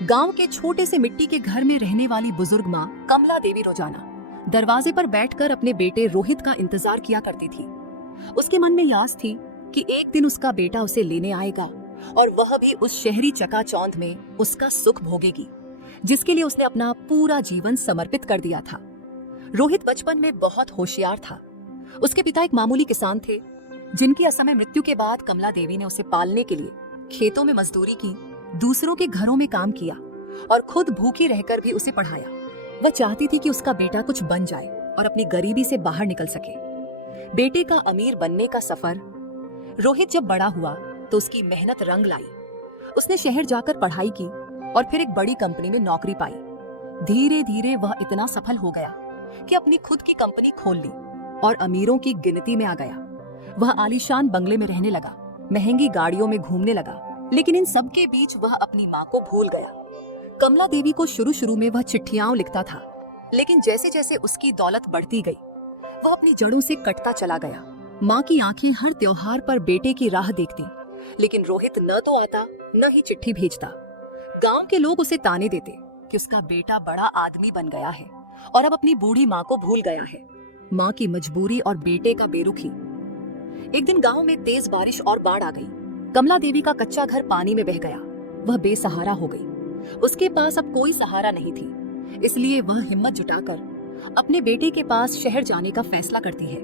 गांव के छोटे से मिट्टी के घर में रहने वाली बुजुर्ग माँ कमला देवी रोजाना दरवाजे पर बैठकर अपने बेटे रोहित का इंतजार किया करती थी। उसके मन में आस थी कि एक दिन उसका बेटा उसे लेने आएगा और वह भी उस शहरी चकाचौंध में उसका सुख भोगेगी, जिसके लिए उसने अपना पूरा जीवन समर्पित कर दिया था। रोहित बचपन में बहुत होशियार था। उसके पिता एक मामूली किसान थे, जिनकी असमय मृत्यु के बाद कमला देवी ने उसे पालने के लिए खेतों में मजदूरी की, दूसरों के घरों में काम किया और खुद भूखी रहकर भी उसे पढ़ाया। वह चाहती थी कि उसका बेटा कुछ बन जाए और अपनी गरीबी से बाहर निकल सके। बेटे का अमीर बनने का सफर। रोहित जब बड़ा हुआ तो उसकी मेहनत रंग लाई। उसने शहर जाकर पढ़ाई की और फिर एक बड़ी कंपनी में नौकरी पाई। धीरे धीरे वह इतना सफल हो गया कि अपनी खुद की कंपनी खोल ली और अमीरों की गिनती में आ गया। वह आलीशान बंगले में रहने लगा, महंगी गाड़ियों में घूमने लगा, लेकिन इन सब के बीच वह अपनी माँ को भूल गया। कमला देवी को शुरू में वह चिट्ठियां लिखता था, लेकिन जैसे जैसे उसकी दौलत बढ़ती गई वह अपनी जड़ों से कटता चला गया। माँ की आंखें हर त्योहार पर बेटे की राह देखती, लेकिन रोहित न तो आता न ही चिट्ठी भेजता। गांव के लोग उसे ताने देते कि उसका बेटा बड़ा आदमी बन गया है और अब अपनी बूढ़ी माँ को भूल गया है। माँ की मजबूरी और बेटे का बेरुखी। एक दिन गांव में तेज बारिश और बाढ़ आ गई। कमला देवी का कच्चा घर पानी में बह गया। वह बेसहारा हो गई। उसके पास अब कोई सहारा नहीं थी, इसलिए वह हिम्मत जुटाकर अपने बेटे के पास शहर जाने का फैसला करती है।